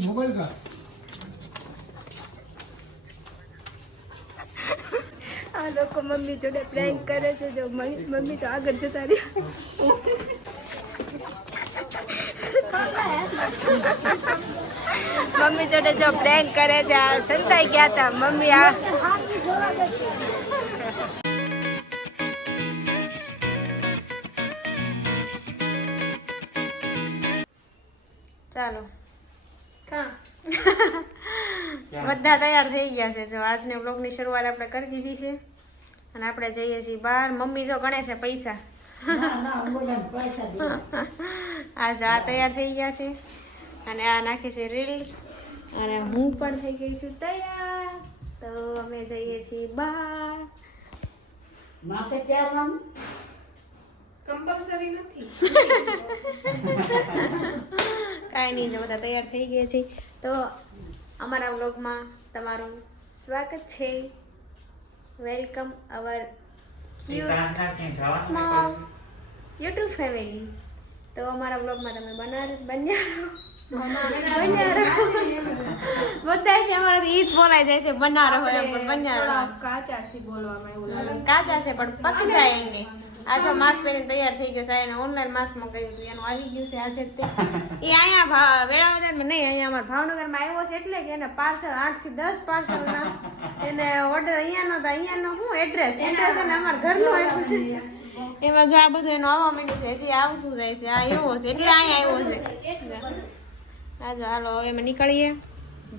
Mobile का આ લોકો મમ્મી જોડે પ્રેન્ક કરે છે જો મમ્મી મમ્મી તો આગળ જતા રહ્યા મમ્મી જોડે જો પ્રેન્ક કરે છે આ સંતાઈ ગયા હતા મમ્મી આ બધા તૈયાર થઈ ગયા છે. જો આજને બ્લોગની શરૂઆત આપણે કરી દીધી છે. અને આપણે જઈએ છીએ બહાર. મમ્મી જો ગણે છે પૈસા. આજ આ તૈયાર થઈ ગયા છે. અને આ નાખે છે રીલ્સ અને હું પણ થઈ ગઈ છું તૈયાર. તો અમે જઈએ છીએ બહાર. માસે પહેરવાનું કમ્પલસરી નથી. કાંઈ નહીં જો બધા તૈયાર થઈ ગયા છે. તો અમારા વ્લોગમાં તમારું સ્વાગત છે. Welcome our small YouTube family તો અમારા બ્લોગમાં તમે બનાર બન્યા રહો. બધા જ અમારા ઈ જ બોલાઈ જાય છે બનારો હોય પણ બન્યા રહો. કાચા છે બોલવામાં એવું કાચા છે પણ પક જાય એને આ જો માસ્ક પહેરીને તૈયાર થઈ ગયો એને ઓનલાઈન માસ મંગાવ્યું હતું. એનું આવી ગયું છે આજે તે. એ અહીંયા વેળાવદરમાં નહીં, અહીંયા અમારા ભાવનગરમાં આવ્યો છે એટલે કે એને પાર્સલ આઠથી દસ પાર્સલના એને ઓર્ડર અહીંયાનો તો અહીંયાનો શું એડ્રેસ એડ્રેસ એને અમારા ઘરનું આપ્યું છે. એમાં જો આ બધું એનું આવવા માંડ્યું છે, હજી આવતું જાય છે. આ એવો છે, એટલે અહીંયા આવ્યો છે. આજે હાલો, હવે અમે નીકળીએ.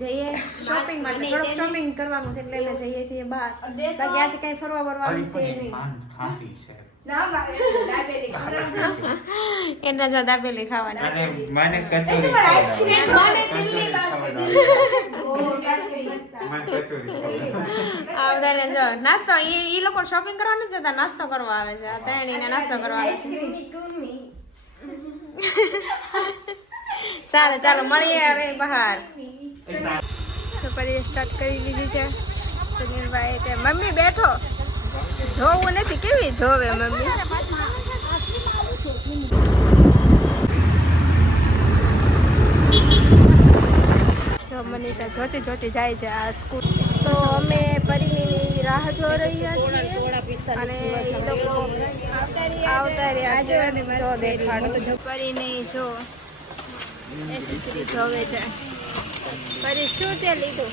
જઈએ. શોપિંગ માટે શોપિંગ કરવાનું છે એટલે અમે જઈએ છીએ બહાર. બાકી આજે કઈ ફરવા ફરવાનું છે નહીં. એના જો દાબેલી ખાવાની. મને કચોરી આઈસ્ક્રીમ મને દિલ્હી ખવડાવવાની. ઓ કાશ્મીરી મસ્ત. મને કચોરી ખવડાવવાની. આ બધાને જો નાસ્તો ઈ ઈ લોકો શોપિંગ કરવા નથી જતા નાસ્તો કરવા આવે છે. આ ત્રણેયને નાસ્તો કરવા આવે છે. આઈસ્ક્રીમની ચાલો મળીએ હવે બહાર. તો પછી સ્ટાર્ટ કરી દીધી છે. સુનિલભાઈ તે મમ્મી બેઠો. જોવું નથી, કેવી જોવે મમ્મી? જો મનીષા જોતી જોતી જાય છે આ સ્કૂલ. તો અમે પરીનીની રાહ જો રહ્યા છીએ અને એ લોકો આવતા રહ્યા છે જો દેખાડો. પરીની જો એસેસરી જોવે છે. પરી શું તે લીધું?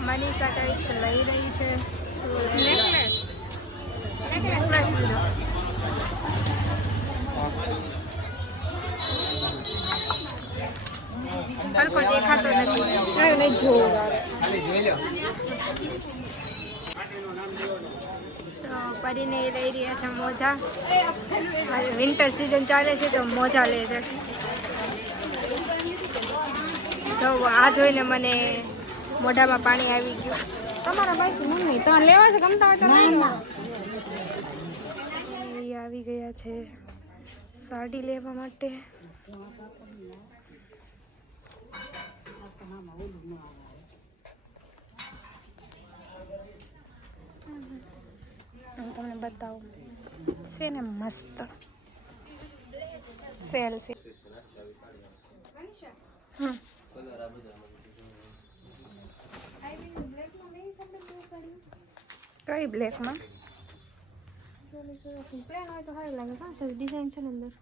મનીષા કંઈક લઈ રહી છે? હલકો દેખાતો નથી. તો પરીને એ લઈ રહ્યા છે મોજા. વિન્ટર સિઝન ચાલે છે તો મોજા લે છે. તો આ જોઈને મને મોઢામાં પાણી આવી ગયું. તમારા ભાઈ મમ્મી તો લેવા છે ગમતા હોય આવી ગયા છે સાડી લેવા માટે. હું તમને બતાવું છે ને મસ્ત સેલ છે. કઈ બ્લેકમાં ડિઝાઇન છે ને અંદર.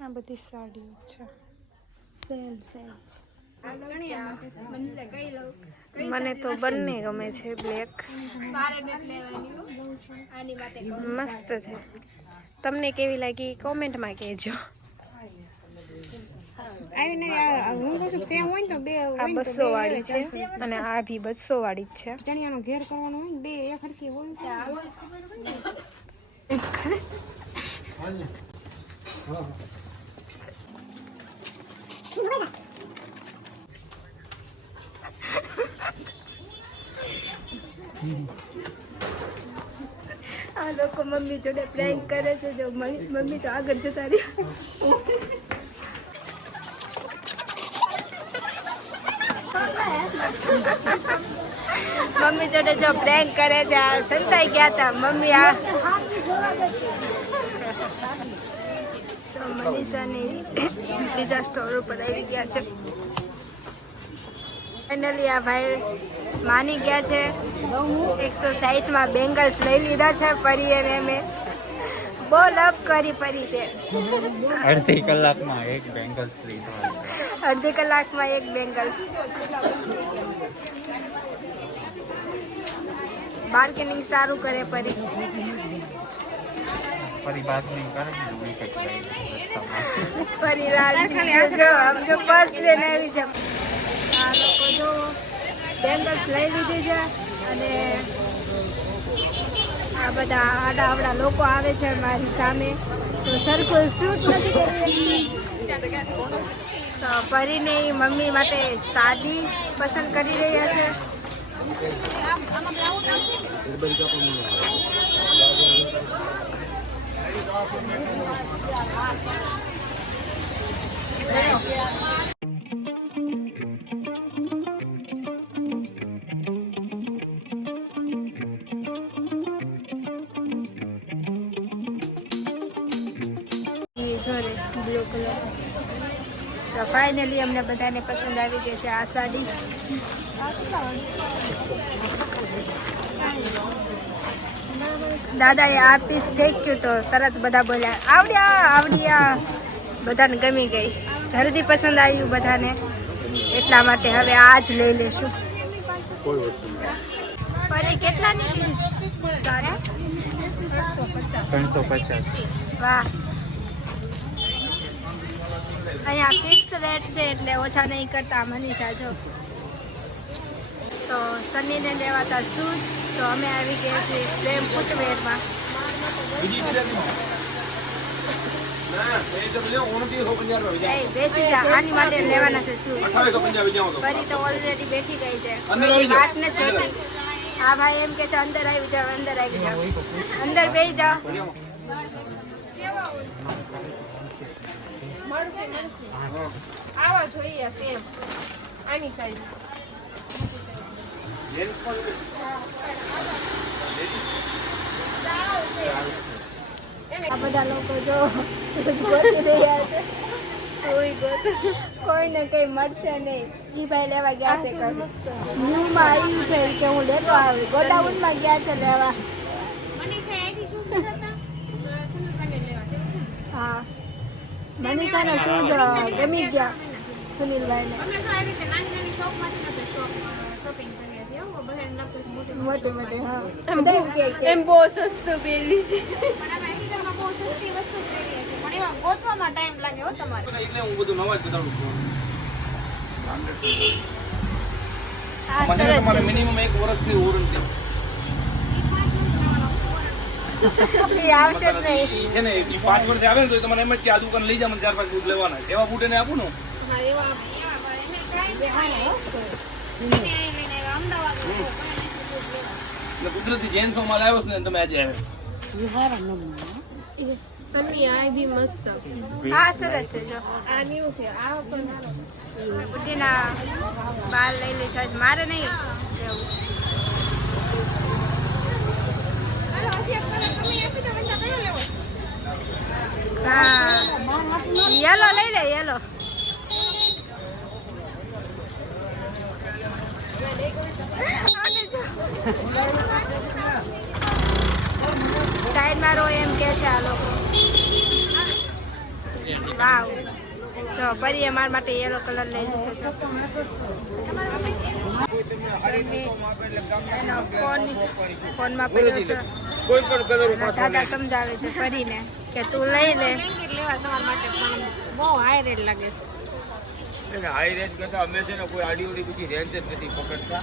આ બધી સાડીઓ છે સેલ સેલ મને તો બંને ગમે છે બ્લેક મસ્ત છે. તમને કેવી લાગી? કોમેન્ટમાં કહેજો. આ- આ હું કહું છું સેમ હોય ને તો બે આ બસો વાળી છે અને આ ભી બસો વાળી જ છે. ચણિયાનો ઘેર કરવાનો હોય બે એક હરખી હોય આ લોકો મમ્મી જોડે પ્રેન્ક કરે છે. જો મમ્મી તો આગળ જતા રહ્યા મમ્મી જોડે જો પ્રેન્ક કરે છે. આ સંતાઈ ગયા હતા મમ્મી આ તો બીજા સ્ટોર ઉપર આવી ગયા છે. ફાઇનલી આ ભાઈ માની ગયા છે. એકસો સાહીઠમાં બેંગલ્સ લઈ લીધા છે પરી અને મેં બહુ લવ કરી પરી તે. અડધી કલાકમાં એક બેંગલ્સ લીધા. અડધી કલાકમાં એક બેંગલ્સ બાર્ગેનિંગ સારું કરે પરી બાદ નહીં કરે. પરી લાલજી છે. જો આમ જો ફર્સ્ટ લેને આવી છે. આ લોકો જો બેંગલ્સ લઈ લીધી છે અને આ બધા આડા આવડા લોકો આવે છે મારી સામે. તો સરખું શૂટ નથી તો પરીને મમ્મી માટે સાદી પસંદ કરી રહ્યા છે. ફાઇનલી અમને બધાને પસંદ આવી ગઈ છે આ સાડી. દાદાએ આ પીસ ફેંક્યું તો તરત બધા બોલ્યા આવડ્યા આવડ્યા. બધાને ગમી ગઈ. જલ્દી પસંદ આવ્યું બધાને. એટલા માટે હવે આ જ લઈ લેશું. પરી કેટલાની લીધી? સાડી ત્રણસો પચાસ. વાહ. અહીંયા ફિક્સ રેટ છે એટલે ઓછા નહીં કરતા મનીષા જો. તો સનીને લેવાતા શૂઝ તો અમે આવી ગયા છીએ પ્રેમ ફૂટવેરમાં બેસી જા આની માટે લેવાના છે શૂઝ ફરી તો ઓલરેડી બેઠી ગઈ છે. જોતી. હા ભાઈ એમ કે છે અંદર આવી જાવ અંદર આવી જાવ અંદર બેસી જાઓ. આવા જોઈએ સેમ. આની સાઈઝ આ બધા લોકો જો સૂઝ ગોતી રહ્યા છે. કોઈ ગોત. કોઈને કઈ મળશે નહીં. ઈ ભાઈ લેવા ગયા છે ન્યૂમાં આવ્યું છે કે હું લેતો આવી. ગોડાઉનમાં ગયા છે લેવા? હા. મનીષાના શૂઝ ગમી ગયા સુનિલભાઈને? અમે તો આવી રીતે નાની નાની શોપમાંથી આપણે શોપ શોપિંગ કરીએ છીએ હો. બધાને લાગતું મોટી મોટી મોટી હા. એમ બહુ સસ્તું પહેરી છે. ગોતવામાં ટાઈમ લાગે હો તમારે. એટલે હું બધું નવા જ બતાડું છું. આ મને તમારે મિનિમમ એક વર્ષની વોરંટી છે એ આવશે જ નહીં. છે ને ઈ પાંચ વર્ષ આવે ને તો તમારે એમ જ કે આ દુકાન લઈ જા મને ચાર પાંચ બૂટ લેવાના એવા બૂટ એને આપું ને કુદરતી જેન્ટ્સનો માલ આવ્યો છે ને તમે આજે આવ્યો. સન્ની આ બી મસ્ત. હા સરસ છે જો. આ ન્યુ છે આ પણ. બુટીના બાલ લઈ લેજો. મારે નહીં. લેવું છે હા યલો લઈ લે યલો સાઈડ મારો એમ કે છે આ લોકો વાવ પરીએ મારા માટે યલો કલર લઈ લીધો છે. ફોન ફોનમાં પડ્યો છે. દાદા સમજાવે છે ફરીને કે તું લઈ લે. લેવા તમારા માટે બહુ હાઈ રેટ લાગે છે હાઈ રેન્જ કરતા અમે છે ને કોઈ આડી ઉડી બધી રેન્જ જ નથી પકડતા.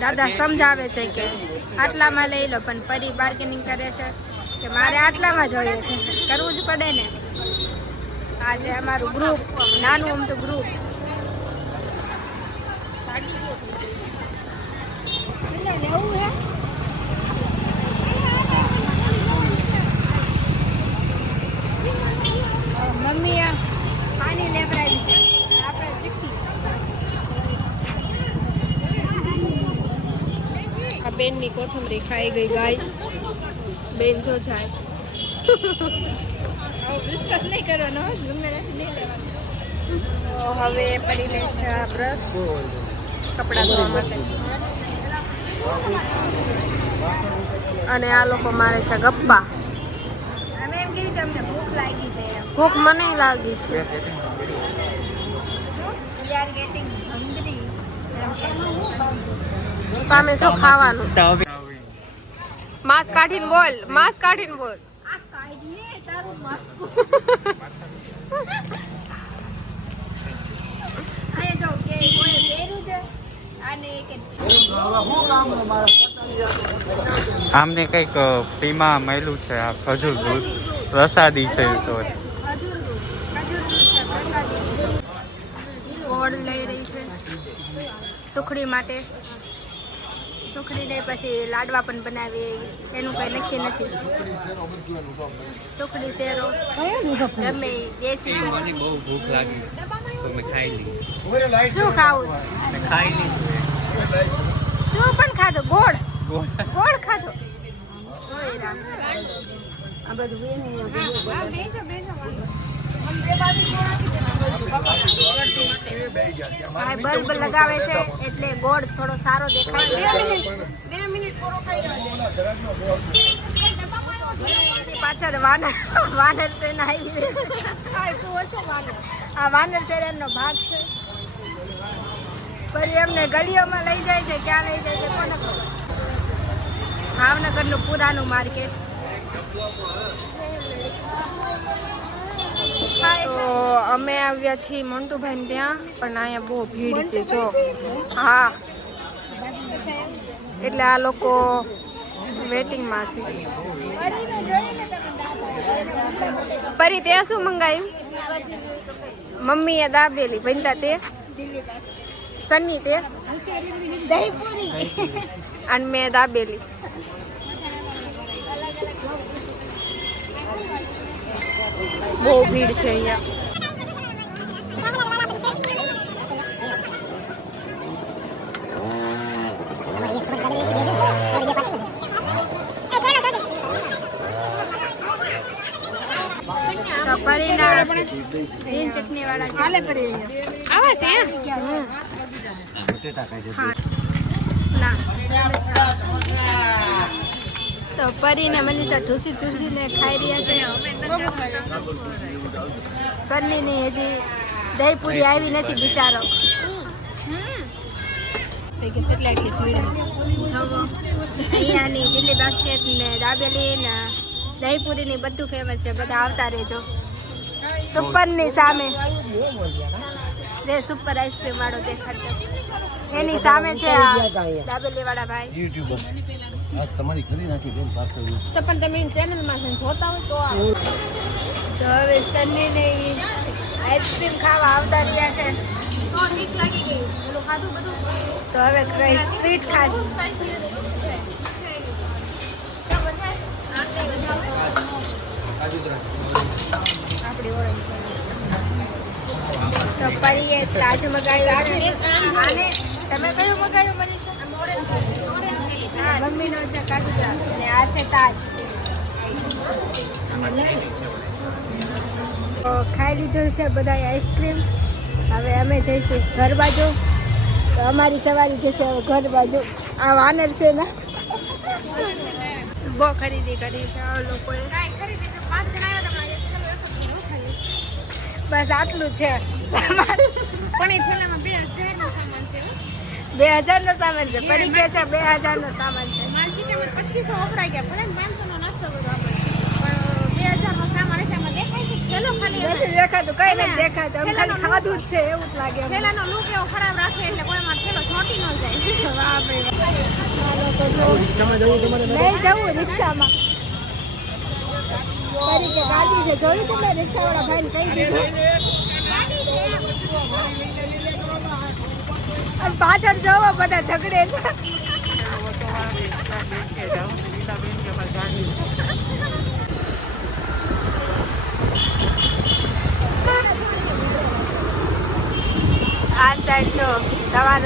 દાદા સમજાવે છે કે આટલામાં લઈ લો પણ ફરી બાર્ગેનિંગ કરે છે કે મારે આટલામાં જોઈએ છે. કરવું જ પડે ને. આ છે અમારું ગ્રુપ નાનું અમતું ગ્રુપ મમ્મી આ પાણી લેવડાવી છે. આ બેનની કોથમરી ખાઈ ગઈ, ગાય. બેન જો જાય. ડિસ્કસ નહીં કરવાનો ગમે તો હવે પડી લે છે આ બ્રશ કપડાં ધોવા માટે. અને આ લોકો મારે છે ગપ્પા. અમે એમ કહીએ છે ભૂખ લાગી ભૂખ મને લાગી છે. સામે જો ખાવાનું. માસ કાઢીને બોલ માસ કાઢીને બોલ. આમને કંઈક ફ્રીમાં મળ્યું છે આ ખજૂર દૂધ. પ્રસાદી છે તો. લઈ રહી છે સુખડી માટે. સુખડીને પછી લાડવા પણ બનાવીએ. એનું કંઈ નક્કી નથી. સુખડી શેરો. ગમે દેશી ગોળ બહુ ભૂખ લાગી. તો મેં ખાઈ લીધી. શું ખાવું છે? ખાઈ લીધું. શું પણ ખાધો? ગોળ. ગોળ. ખાધો? ઓય રામ. આ બલ્બ લગાવે છે એટલે ગોળ થોડો સારો દેખાય પાછળ વાનર વાનર સેના આવી રહી છે. આ વાનર સેનાનો ભાગ છે. પછી એમને ગલીઓમાં લઈ જાય છે, ક્યાં લઈ જાય છે કોને ભાવનગરનું પુરાનું માર્કેટ. તો અમે આવ્યા છીએ મોન્ટુભાઈ ત્યાં, પણ અહીંયા બહુ ભીડ છે, જો. હા. એટલે આ લોકો વેટિંગમાં છે. પરી, ત્યાં શું મંગાવ્યું મમ્મીએ દાબેલી બનતા તે? સન્ની તે? અને મેં દાબેલી. બહુ ભીડ છે અહીંયા તો પરીના ગ્રીન ચટણી વાળા ચાલે પરી આવે છે ના તો પરીને મનીષા ઢૂસી ઢૂસીને ખાઈ રહ્યા છે. સન્નીની હજી દહીપુરી આવી નથી બિચારો. અહીંયાની દિલ્હી બાસ્કેટ ને દાબેલી ને દહીંપુરીની બધું ફેમસ છે બધા આવતા રહેજો. સુપરની સામે. રે સુપર આઈસ્ક્રીમ વાળો દેખાડતો એની સામે છે દાબેલી વાળા ભાઈ. આ તમારી કરી નાખી બેન પાર્સલ તો પણ તમે ચેનલમાં છે જોતા હોય તો. તો હવે સન્ની ને આઈસ્ક્રીમ ખાવા આવતા રહ્યા છે. તો હવે કઈ સ્વીટ ખાશ. આપણી ઓળખ તો પરીએ તાજ મગાવ્યું છે. અને તમે કયું મગાવ્યું મનીષા? હા, મમ્મીનો છે કાજુ દ્રાક્ષ ને આ છે તાજ. ખાઈ લીધું છે બધા આઈસ્ક્રીમ. હવે અમે જઈશું ઘર બાજુ. તો અમારી સવારી જશે હવે ઘર બાજુ. આ વાનર છે ને. બહુ ખરીદી કરી છે આ લોકોએ. બસ આટલું છે. સામાન. પણ બે હજારનો સામાન છે બે હજાર નો સામાન છે. ફરી ગયા છે બે હજાર નો સામાન છે. પચીસો વપરાઈ ગયા. ભલે પાંચસો નાસ્તો કર્યો આપણે. પણ બે હજારનો સામાન હશે આમાં દેખાય છે ચલો ખાલી નથી દેખાતું કઈ નથી દેખાતું. ખાલી ખાધું જ છે એવું જ લાગે. થેલાનો લુક એવો ખરાબ રાખે એટલે કોઈ માં છોટી ન જાય. નહીં જવું રિક્ષામાં ફરી કે ગાડી છે જોયું તમે? રિક્ષાવાળા ભાઈને કહી દીધું. અને પાછળ જવો બધા ઝઘડે છે. આ સાઈડ જો જવાહર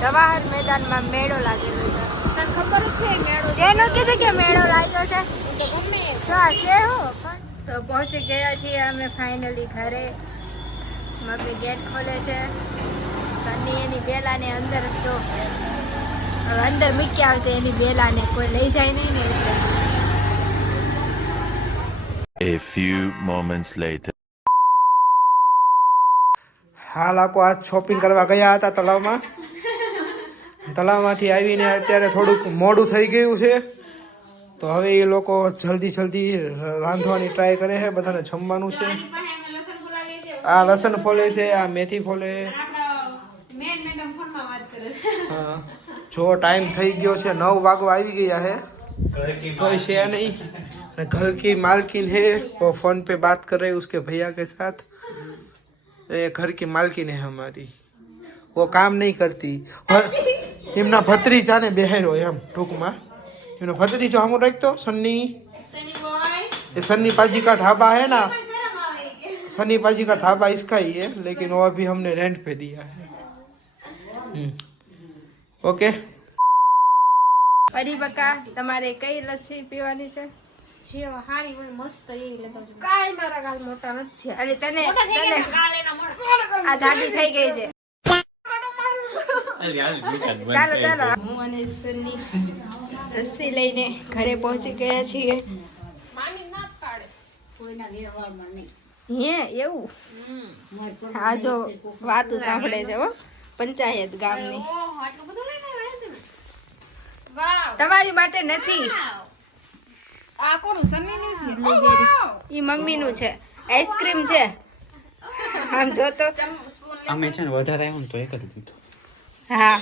જવાહર મેદાનમાં મેળો લાગેલો છે. તને ખબર જ છે મેળો એનો કીધું કે મેળો લાગ્યો છે. તો આ છે હો તો પહોંચી ગયા છીએ અમે ફાઇનલી ઘરે. મમ્મી ગેટ ખોલે છે. સની એની બેલાની અંદર જો હવે અંદર મૂકી આવશે એની બેલાને કોઈ લઈ જાય નહીં ને એટલે. A few moments later. હાલ આખો આજ શોપિંગ કરવા ગયા હતા તળાવમાં. તળાવમાંથી આવીને અત્યારે થોડુંક મોડું થઈ ગયું છે. તો હવે એ લોકો જલ્દી જલ્દી રાંધવાની ટ્રાય કરે છે બધાને જમવાનું છે. આ લસણ ફોલે છે આ મેથી ફોલે. આપણા મેન મેડમ ફોનમાં વાત કરે છે. હા. जो टाइम थी ગયો नौ वगो आ गया है कोई કોઈ नहीं घर की मालकिन है वो फ़ोन पे बात कर रहे उसके भैया के साथ घर की मालकिन है हमारी वो काम नहीं करती इमना भतरी जाने बेहर हो हम टूक એમ इमना भतरी जो हम रखते सन्नी ये सन्नी पाजी का ढाबा है ना सन्नी पाजी का ढाबा इसका ही है लेकिन वो अभी हमने रेंट पे दिया है ઓકે? બકા તમારે કઈ લચ્છી પીવાની છે? અને તને થઈ ગઈ છે. ચાલો ચાલો. હું અને સની રસી લઈને ઘરે પહોંચી ગયા છીએ. હે એવું? આજો વાત સાંભળે છે હો. પંચાયત ગામની. તમારી માટે નથી. આ કોનું? સમીનું છે? બ્લુબેરી ઈ મમ્મીનું છે. આઈસ્ક્રીમ છે. આમ જોતો. અમે છે ને વધારે આવ્યું તો એક જ દીધું. હા.